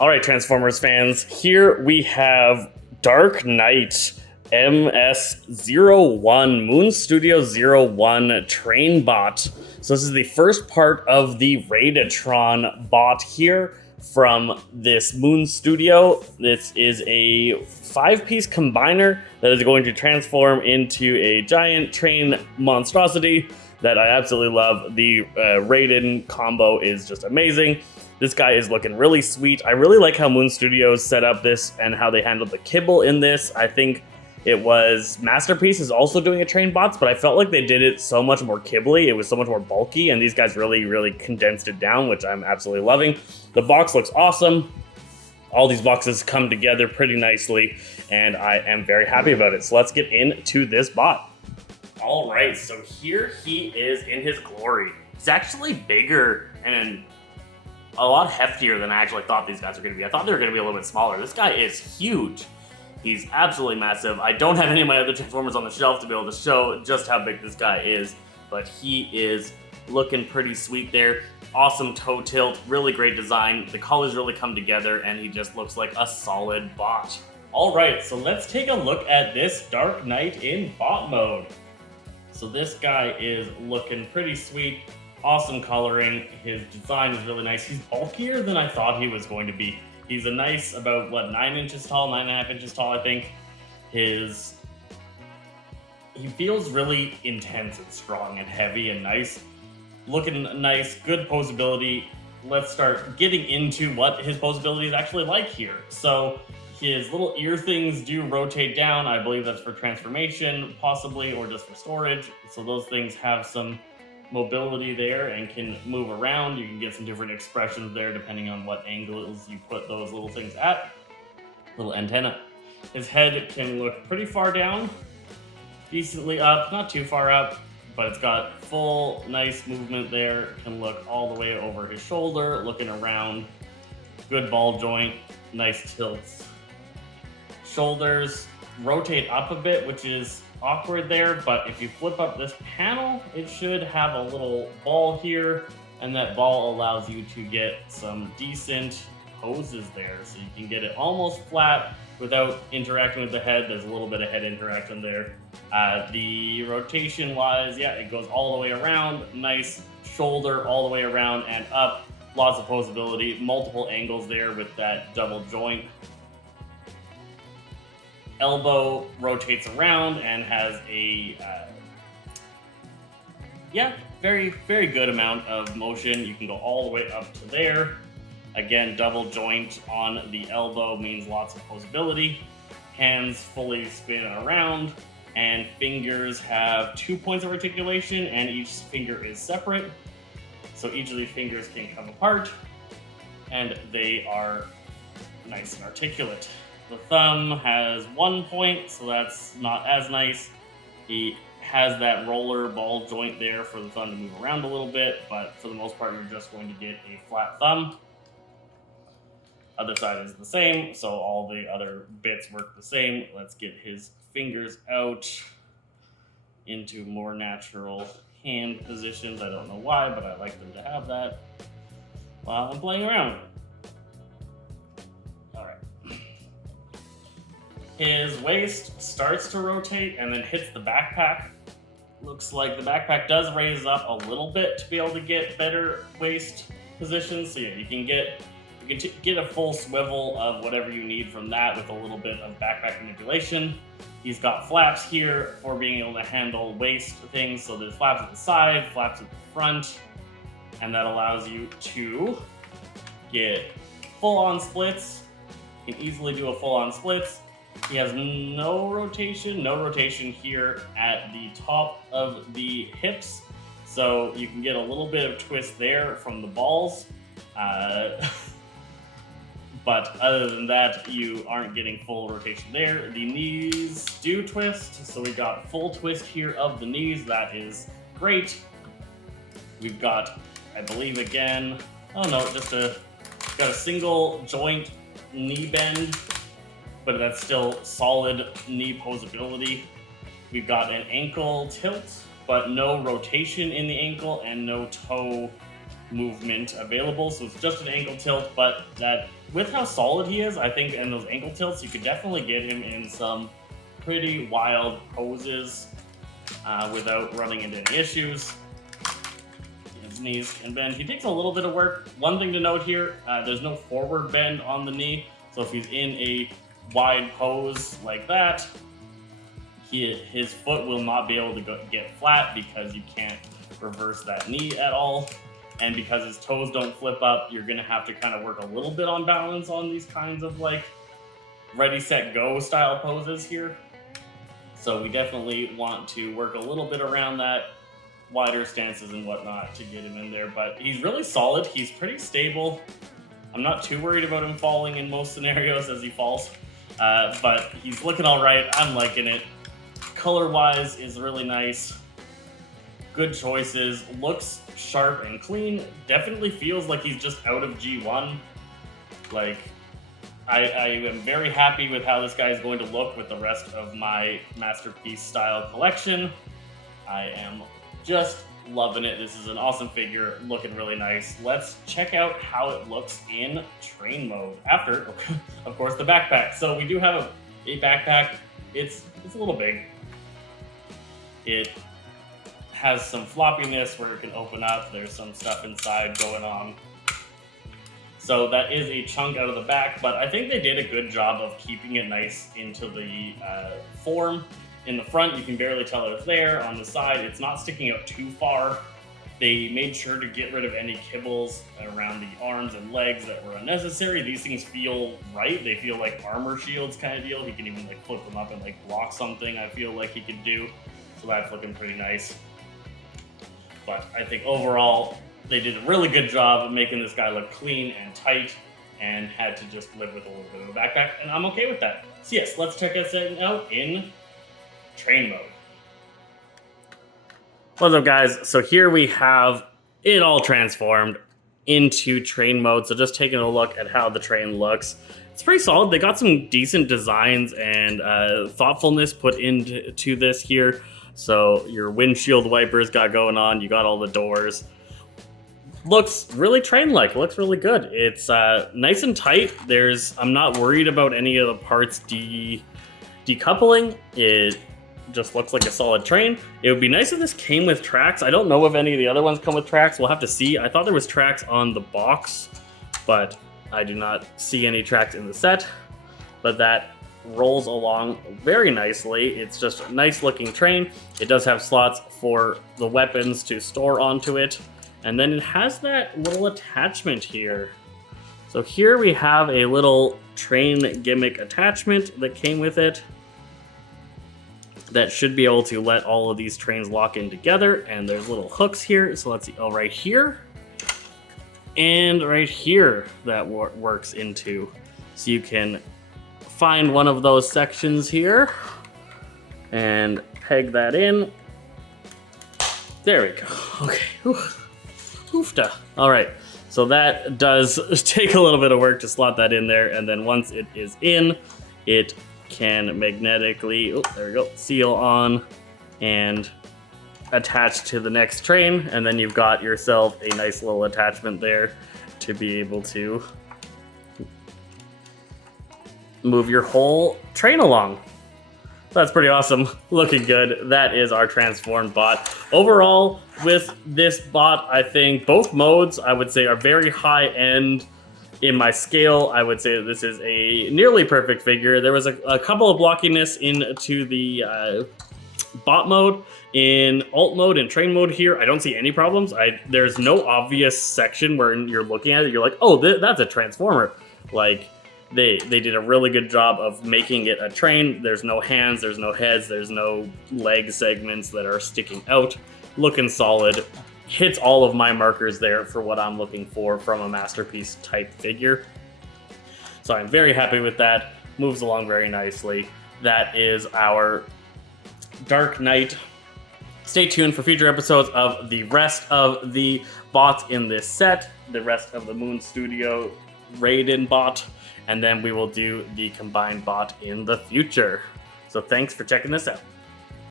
All right, Transformers fans, here we have Dark Knight MS-01, Moon Studio 01 train bot. So this is the first part of the Radiatron bot here from this Moon Studio. This is a 5-piece combiner that is going to transform into a giant train monstrosity that I absolutely love. The Raiden combo is just amazing. This guy is looking really sweet. I really like how Moon Studios set up this and how they handled the kibble in this. I think it was Masterpiece is also doing a train bots, but I felt like they did it so much more kibbly. It was so much more bulky, and these guys really condensed it down, which I'm absolutely loving. The box looks awesome. All these boxes come together pretty nicely, and I am very happy about it. So let's get into this bot. All right, so here he is in his glory. He's actually bigger and a lot heftier than I actually thought these guys were going to be. I thought they were going to be a little bit smaller. This guy is huge. He's absolutely massive. I don't have any of my other Transformers on the shelf to be able to show just how big this guy is, but he is looking pretty sweet there. Awesome toe tilt, really great design. The colors really come together, and he just looks like a solid bot. All right, so let's take a look at this Dark Knight in bot mode. So this guy is looking pretty sweet. Awesome coloring. His design is really nice. He's bulkier than I thought he was going to be. He's a nice, about, 9 inches tall, 9.5 inches tall, I think. He feels really intense and strong and heavy and nice. Looking nice, good posability. Let's start getting into what his posability is actually like here. So his little ear things do rotate down. I believe that's for transformation, possibly, or just for storage. So those things have some mobility there and can move around. You can get some different expressions there depending on what angles you put those little things at. Little antenna. His head can look pretty far down, decently up, not too far up, but it's got full nice movement there. Can look all the way over his shoulder, looking around. Good ball joint, nice tilts. Shoulders rotate up a bit, which is awkward there, but if you flip up this panel, it should have a little ball here, and that ball allows you to get some decent poses there, so you can get it almost flat without interacting with the head. There's a little bit of head interaction there. The rotation wise, yeah, it goes all the way around. Nice shoulder all the way around and up. Lots of posability, multiple angles there with that double joint. Elbow rotates around and has a very good amount of motion. You can go all the way up to there. Again, double joint on the elbow means lots of posability. Hands fully spin around, and fingers have 2 points of articulation, and each finger is separate. So each of these fingers can come apart, and they are nice and articulate. The thumb has 1 point, so that's not as nice. He has that roller ball joint there for the thumb to move around a little bit, but for the most part, you're just going to get a flat thumb. Other side is the same, so all the other bits work the same. Let's get his fingers out into more natural hand positions. I don't know why, but I like them to have that while I'm playing around. His waist starts to rotate and then hits the backpack. Looks like the backpack does raise up a little bit to be able to get better waist positions. So yeah, you can get a full swivel of whatever you need from that with a little bit of backpack manipulation. He's got flaps here for being able to handle waist things. So there's flaps at the side, flaps at the front, and that allows you to get full-on splits. You can easily do a full-on splits. He has no rotation here at the top of the hips, so you can get a little bit of twist there from the balls, but other than that, you aren't getting full rotation there. The knees do twist, so we've got full twist here of the knees. That is great. We've got, I believe again, got a single joint knee bend, but that's still solid knee posability. We've got an ankle tilt, but no rotation in the ankle and no toe movement available, so it's just an ankle tilt, but that with how solid he is, I think, and those ankle tilts, you could definitely get him in some pretty wild poses without running into any issues. His knees can bend. He takes a little bit of work. One thing to note here, there's no forward bend on the knee, so if he's in a wide pose like that, his foot will not be able to get flat because you can't reverse that knee at all. And because his toes don't flip up, you're going to have to kind of work a little bit on balance on these kinds of like ready, set, go style poses here. So we definitely want to work a little bit around that, wider stances and whatnot to get him in there. But he's really solid. He's pretty stable. I'm not too worried about him falling in most scenarios as he falls. But he's looking all right. I'm liking it. Color-wise is really nice. Good choices. Looks sharp and clean. Definitely feels like he's just out of G1. Like, I am very happy with how this guy is going to look with the rest of my Masterpiece style collection. I am just loving it. This is an awesome figure, looking really nice. Let's check out how it looks in train mode after, of course, the backpack. So we do have a backpack. It's a little big. It has some floppiness where it can open up. There's some stuff inside going on. So that is a chunk out of the back, but I think they did a good job of keeping it nice into the form. In the front, you can barely tell it's there. On the side, it's not sticking out too far. They made sure to get rid of any kibbles around the arms and legs that were unnecessary. These things feel right. They feel like armor shields kind of deal. He can even like flip them up and like block something, I feel like he could do. So that's looking pretty nice. But I think overall, they did a really good job of making this guy look clean and tight, and had to just live with a little bit of a backpack, and I'm okay with that. So yes, let's check us out in train mode. What's up, guys? So here we have it all transformed into train mode. So just taking a look at how the train looks. It's pretty solid. They got some decent designs and thoughtfulness put into this here. So your windshield wipers got going on. You got all the doors. Looks really train-like. Looks really good. It's nice and tight. I'm not worried about any of the parts decoupling. It just looks like a solid train. It would be nice if this came with tracks. I don't know if any of the other ones come with tracks. We'll have to see. I thought there was tracks on the box, but I do not see any tracks in the set. But that rolls along very nicely. It's just a nice looking train. It does have slots for the weapons to store onto it. And then it has that little attachment here. So here we have a little train gimmick attachment that came with it that should be able to let all of these trains lock in together. And there's little hooks here. So let's see, oh, right here and right here that works into. So you can find one of those sections here and peg that in. There we go. Okay. Oofta. All right. So that does take a little bit of work to slot that in there. And then once it is in, it can magnetically, there we go, seal on and attach to the next train. And then you've got yourself a nice little attachment there to be able to move your whole train along. That's pretty awesome. Looking good. That is our transformed bot. Overall, with this bot, I think both modes, I would say, are very high end in my scale. I would say that this is a nearly perfect figure. There was a couple of blockiness into the bot mode. In alt mode and train mode here, I don't see any problems. There's no obvious section where you're looking at it, you're like, oh, that's a transformer. Like, They did a really good job of making it a train. There's no hands, there's no heads, there's no leg segments that are sticking out. Looking solid. Hits all of my markers there for what I'm looking for from a Masterpiece type figure. So I'm very happy with that. Moves along very nicely. That is our Dark Knight. Stay tuned for future episodes of the rest of the bots in this set. The rest of the Moon Studio Raiden bot. And then we will do the combined bot in the future. So thanks for checking this out.